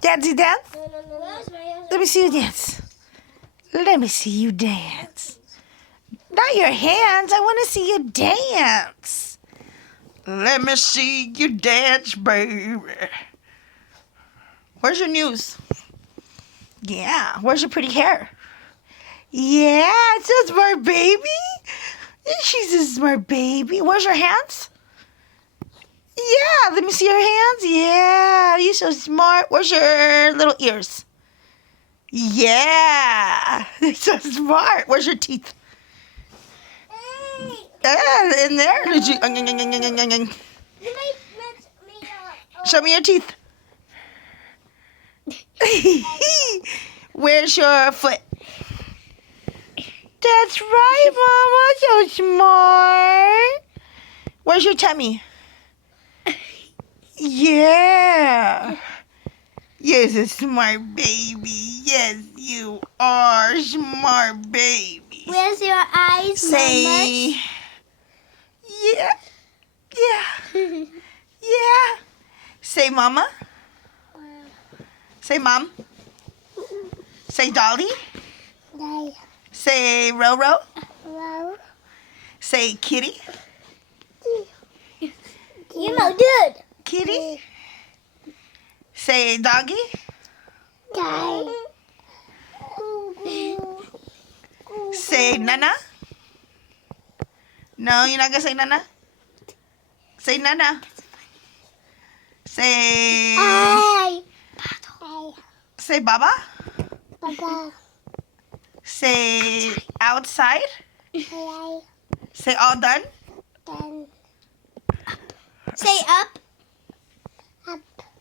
Dancey dance? No. Let me see you dance. Let me see you dance. Not your hands. I want to see you dance. Let me see you dance, baby. Where's your news? Yeah. Where's your pretty hair? Yeah, it's a smart baby. She's a smart baby. Where's your hands? Yeah, let me see your hands. Yeah, you're so smart. Where's your little ears? Yeah, you're so smart. Where's your teeth? In there. Did you? Show me your teeth. Where's your foot? That's right, Mama. So smart. Where's your tummy? Yeah. Yes, a smart baby. Yes, you are a smart baby. Where's your eyes, Say, Mama? yeah. Yeah. Yeah. Say, Mama. Say, Mom. Say, Dolly. Say, Roro. Say, Kitty. You know, dude. Kitty. Say, Doggy. Say, Nana. No, you're not going to say Nana? Say, Nana. Say, say, Baba. Say, outside. Say, all done. Say up.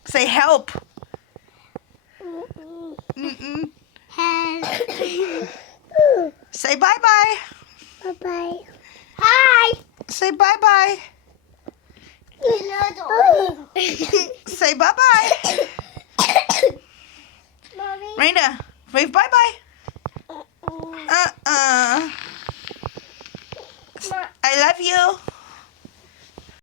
Say, help. Say, bye-bye. Hi. Say, bye-bye. You know,